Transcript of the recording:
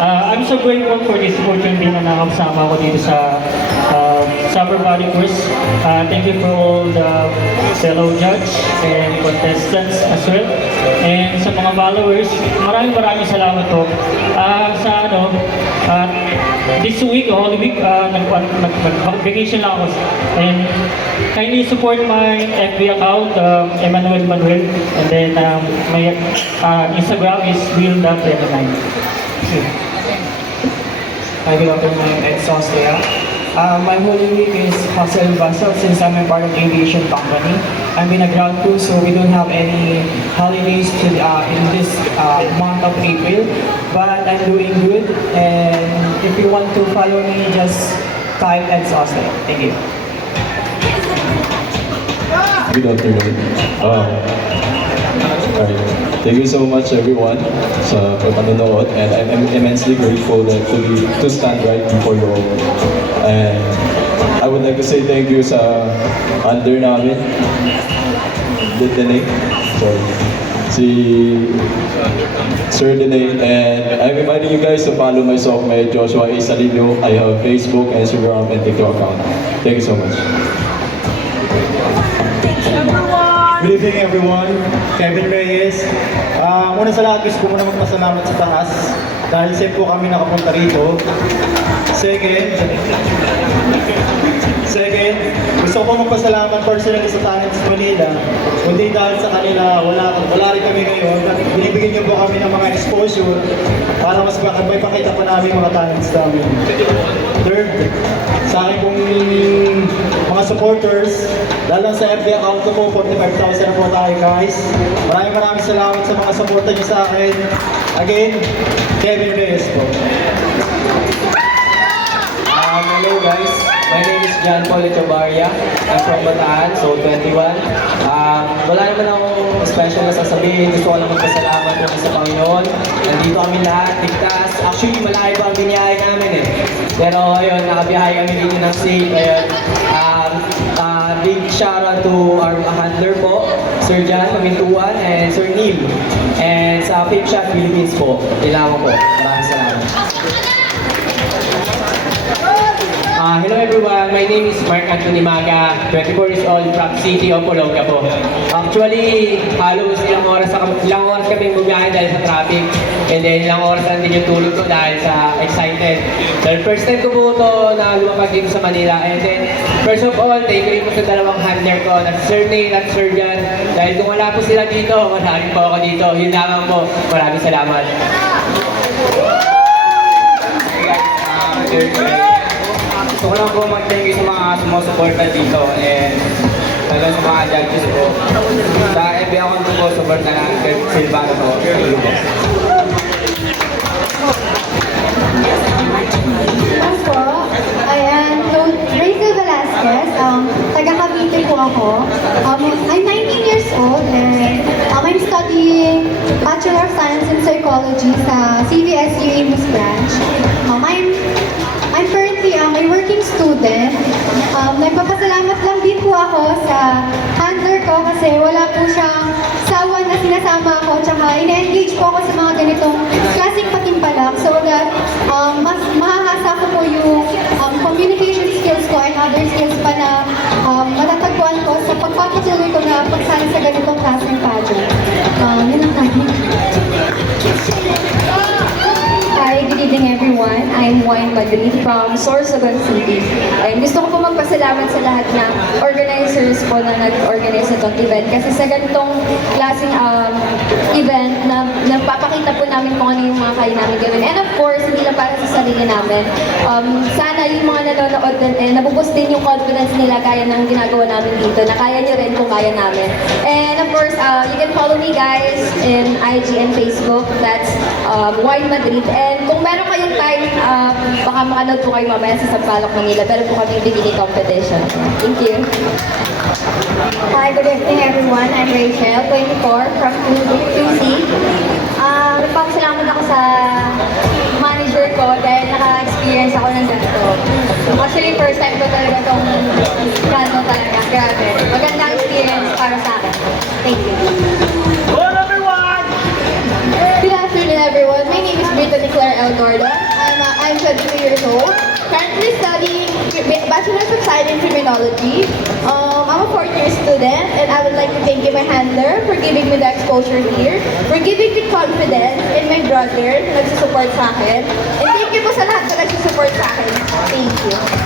I'm so grateful for this opportunity na nakasama ko dito sa Summer Body Course. Thank you for all the fellow judge and contestants as well. And sa mga followers, maraming salamat po. This week, Holy Week, nag-vacation lang ako. And kindly support my FB account, Emmanuel Manuel. And then my Instagram is real.29. Hi, good afternoon, Ed Sostea. My Holy Week is hustle bustle since I'm a part of aviation company. I'm in a ground crew, so we don't have any holidays in this month of April. But I'm doing good, and if you want to follow me, just type Ed Sostea. Thank you. Good afternoon. Thank you so much everyone sa panonood, and I'm immensely grateful to stand right before you all. And I would like to say thank you sa under namin, Dene, si Sir Dene, and I'm reminding you guys to follow my song, my Joshua A. Salino. I have Facebook, Instagram, and TikTok account. Thank you so much. Good evening everyone, Kevin Reyes. Una sa lahat, gusto ko muna magpasalamat sa taas dahil safe po kami nakapunta rito. Second, gusto ko magpasalamat personally sa Talents Manila. Kundi dahil sa kanila, wala rin kami ngayon. Binibigyan niyo po kami ng mga exposure para mas may pakita pa namin mga talents namin. Third, sa akin pong mga supporters, lalo sa FB account ko po, 45,000 na po tayo guys. Maraming salamat sa mga supporter niyo sa akin. Again, Kevin Reyes po. Hello guys, my name is John Paul Echavarria. I'm from Bataan, so 21. Wala naman akong special na sasabihin. Gusto ko lang magpasalamat po sa Panginoon. Nandito kami lahat, ligtas. Actually, malayo pa ang biniyahe namin eh. Pero ayun, nakabiyahe kami dito ng safe. Ayun, big shout out to our handler po, Sir John Pamintuan and Sir Neil. And sa Fake Shot Philippines po, kailangan po. Maraming salamat. Hello everyone, my name is Mark Anthony Maga, 24 years old from City of Olongapo. Actually, halos ilang oras kami bumiyahe dahil sa traffic, and then ilang oras lang din yung tulog ko dahil sa excited. Dahil first time ko po ito na lumapag dito sa Manila, and then first of all, thank you po sa dalawang handler ko, na Sir Neil at Sir John. Dahil kung wala po sila dito, wala rin po ako dito. Yun lamang po, maraming salamat. Gusto ko lang po mag-thank you sa mga sumusuporta dito, and lalo sa mga judges po. Sa FB account ko po, support na lang kay Silvano po. Po, ayan, so Rachel Velasquez, taga Cavite po ako. I'm 19 years old and I'm studying Bachelor of Science in Psychology sa CVSU Imus branch. I'm currently a working student. Nagpapasalamat lang din po ako sa handler ko kasi wala po siyang sawa na sinasama ako, tsaka ina-engage po ako sa mga ganitong klaseng patimpalak so that mas mahahasa ko po yung communication skills ko and other skills pa na matatagpuan ko sa pagpapatuloy ko na pagsali sa ganitong klaseng pageant. Yun ang tayo. Hi, good evening everyone. I'm Wine Madrid from Sorsogon City. And gusto ko po magpasalamat sa lahat ng organizers po na nag-organize itong event. Kasi sa ganitong klaseng event, nagpapakita po namin kung ano yung mga kaya namin gawin. And of course, hindi lang para sa sarili namin. Sana yung mga nanonood din, nabuboost din yung confidence nila kaya ng ginagawa namin dito, na kaya nyo rin kung kaya namin. And of course, you can follow me guys in IG and Facebook. That's Wine Madrid. And kung meron kayong time, baka makanood po kayo mamaya sa Sampaloc, Manila. Pero po kami bikini competition. Thank you. Hi, good evening everyone. I'm Rachel, 24, from QC. Nagpapasalamat ako sa manager ko dahil naka-experience ako ng ganito. Actually, first time ko talaga itong gano talaga. Grabe. Magandang experience para sa akin. Thank you. Good afternoon everyone. My name is Brittany Claire L. Gordon. I'm 22 years old. Currently studying Bachelor's of Science in Criminology. I'm a fourth year student and I would like to thank you, my handler, for giving me the exposure here, for giving me confidence in my brother na nagsusupport sa akin. And thank you po sa lahat na nagsusupport sa akin. Thank you.